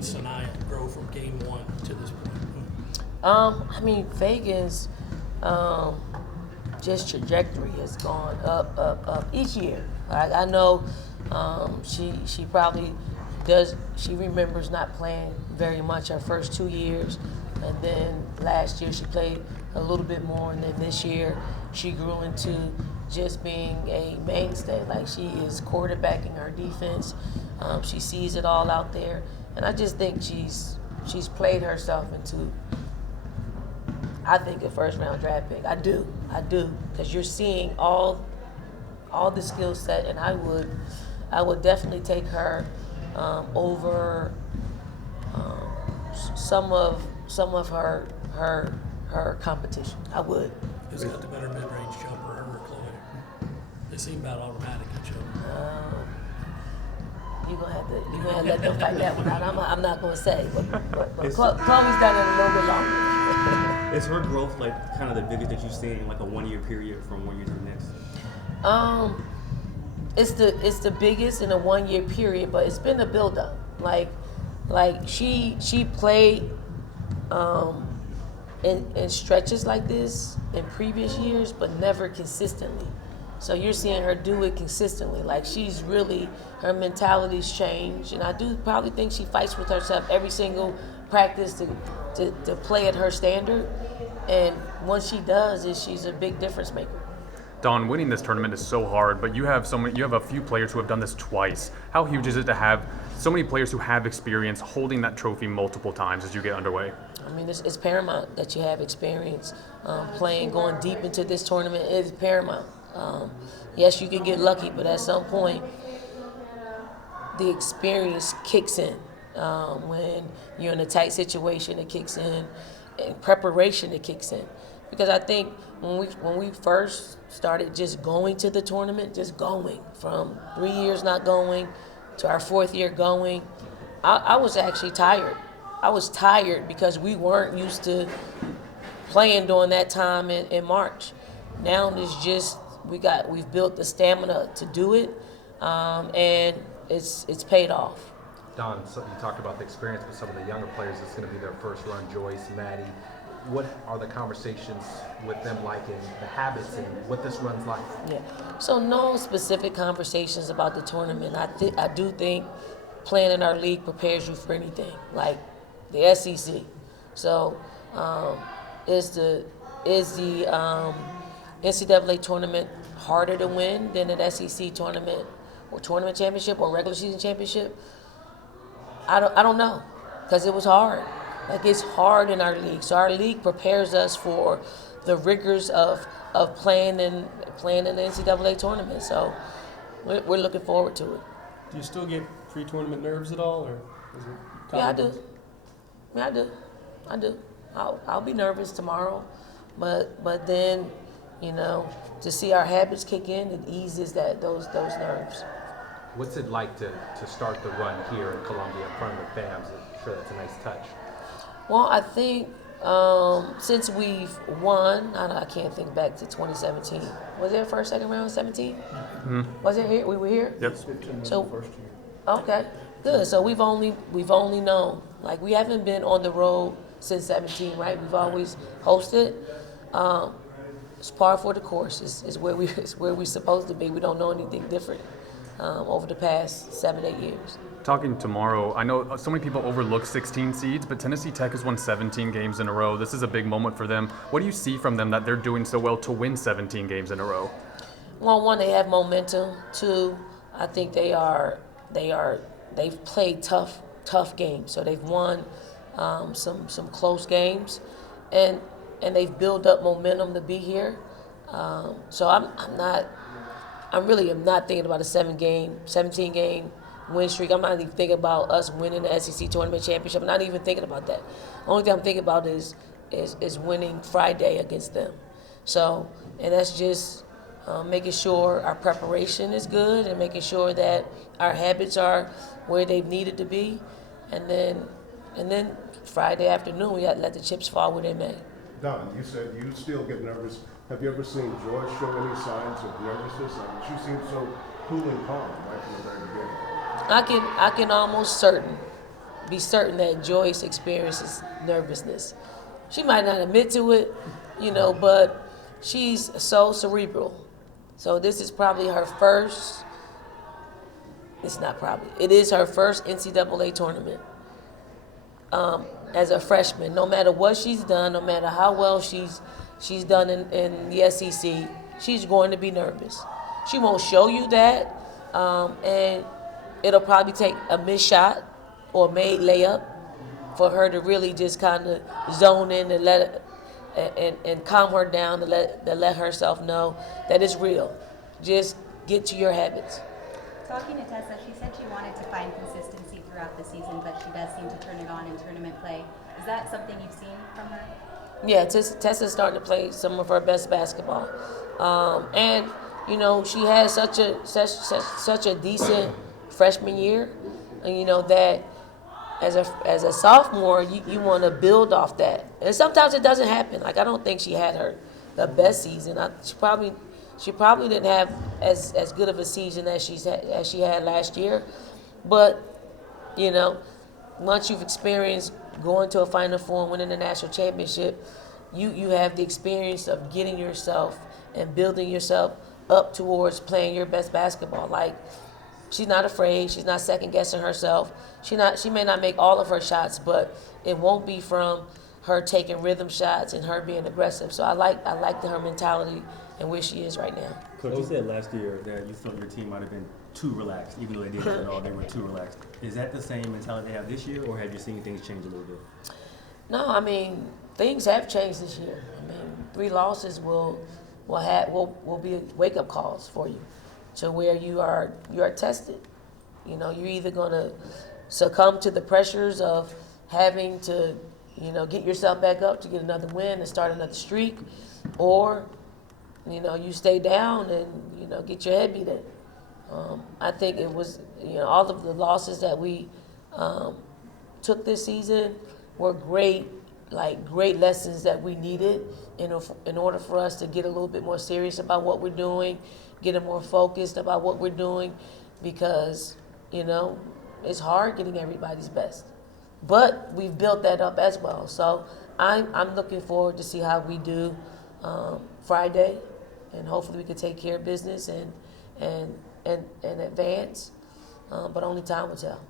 seen Sanaya grow from game one to this point? I mean, Fagan's just trajectory has gone up, up, up each year. I know she probably does. She remembers not playing very much her first 2 years, and then last year she played a little bit more, and then this year she grew into just being a mainstay. Like, she is quarterbacking our defense. She sees it all out there, and I just think she's played herself into, I think, a first round draft pick. I do, because you're seeing all the skill set, and I would definitely take her over some of her competition. I would. Who's got the better mid-range jumper, her or Chloe? They seem about automatic each other. You're gonna have to let them fight that one out. I'm not gonna say, but Chloe's done it a little bit longer. Is her growth like kind of the biggest that you've seen in like a 1 year period from 1 year to the next? It's the biggest in a 1 year period, but it's been a build up. Like she played in stretches like this in previous years, but never consistently. So you're seeing her do it consistently. Like, she's really, her mentality's changed, and I do probably think she fights with herself every single practice to play at her standard. And once she does, she's a big difference maker. Don, winning this tournament is so hard, but you have a few players who have done this twice. How huge is it to have so many players who have experience holding that trophy multiple times as you get underway? I mean, it's paramount that you have experience playing, going deep into this tournament is paramount. Yes, you can get lucky, but at some point, the experience kicks in. When you're in a tight situation, it kicks in. In preparation, it kicks in. Because I think when we first started just going to the tournament, just going from 3 years not going to our 4th year going, I was actually tired. I was tired because we weren't used to playing during that time in March. Now it's just we've built the stamina to do it, and it's paid off. Don, so you talked about the experience with some of the younger players. It's going to be their first run. Joyce, Maddie. What are the conversations with them like, and the habits, and what this run's like? Yeah. So no specific conversations about the tournament. I do think playing in our league prepares you for anything, like the SEC. So is the NCAA tournament harder to win than an SEC tournament or tournament championship or regular season championship? I don't know, because it was hard. Like, it's hard in our league. So our league prepares us for the rigors of playing in the NCAA tournament. So we're looking forward to it. Do you still get pre-tournament nerves at all, or is it Yeah, I do. I do. I'll be nervous tomorrow, but then, to see our habits kick in, it eases those nerves. What's it like to start the run here in Columbia in front of the fans? I'm sure that's a nice touch. Well, I think since we've won, I can't think back to 2017. Was it first, second round, 17? Mm-hmm. Was it here? We were here? Yep. So, okay, good. So we've only known, like, we haven't been on the road since 17, right? We've always hosted. It's par for the course. It's where we're supposed to be. We don't know anything different over the past 7-8 years. Talking tomorrow, I know so many people overlook 16 seeds, but Tennessee Tech has won 17 games in a row. This is a big moment for them. What do you see from them that they're doing so well to win 17 games in a row? Well, one, they have momentum. Two, I think they've played tough games. So they've won some close games, and they've built up momentum to be here. So I really am not thinking about a 17 game win streak. I'm not even thinking about us winning the SEC tournament championship. I'm not even thinking about that. The only thing I'm thinking about is winning Friday against them. So, and that's just making sure our preparation is good and making sure that our habits are where they've needed to be. And then Friday afternoon, we got to let the chips fall where they may. Don, you said you still get nervous. Have you ever seen Joyce show any signs of nervousness? I mean, she seems so cool and calm right from the very beginning. I can almost certain be certain that Joyce experiences nervousness. She might not admit to it, but she's so cerebral. So this is probably her first. It's not probably. It is her first NCAA tournament as a freshman. No matter what she's done, no matter how well she's done in the SEC, she's going to be nervous. She won't show you that, and it'll probably take a missed shot or made layup for her to really just kind of zone in and and calm her down to let herself know that it's real. Just get to your habits. Talking to Tessa, she said she wanted to find consistency throughout the season, but she does seem to turn it on in tournament play. Is that something you've seen from her? Yeah, Tessa's starting to play some of her best basketball, and she had such a decent freshman year, and that as a sophomore you want to build off that, and sometimes it doesn't happen. Like I don't think she had the best season. She probably didn't have as good of a season as she had last year, but once you've experienced going to a Final Four and winning the national championship, you have the experience of getting yourself and building yourself up towards playing your best basketball. Like she's not afraid. She's not second guessing herself. She may not make all of her shots, but it won't be from her taking rhythm shots and her being aggressive. So I like her mentality and where she is right now. Coach, you said last year that you felt your team might have been too relaxed, even though they didn't at all. They were too relaxed. Is that the same mentality they have this year, or have you seen things change a little bit? No, I mean things have changed this year. I mean 3 losses will be wake up calls for you, to where you are tested. You're either gonna succumb to the pressures of having to get yourself back up to get another win and start another streak, or you stay down and get your head beat in. I think it was all of the losses that we took this season were great lessons that we needed in order for us to get a little bit more serious about what we're doing, get more focused about what we're doing, because it's hard getting everybody's best. But we've built that up as well. So I'm looking forward to see how we do Friday, and hopefully we can take care of business and advance. But only time will tell.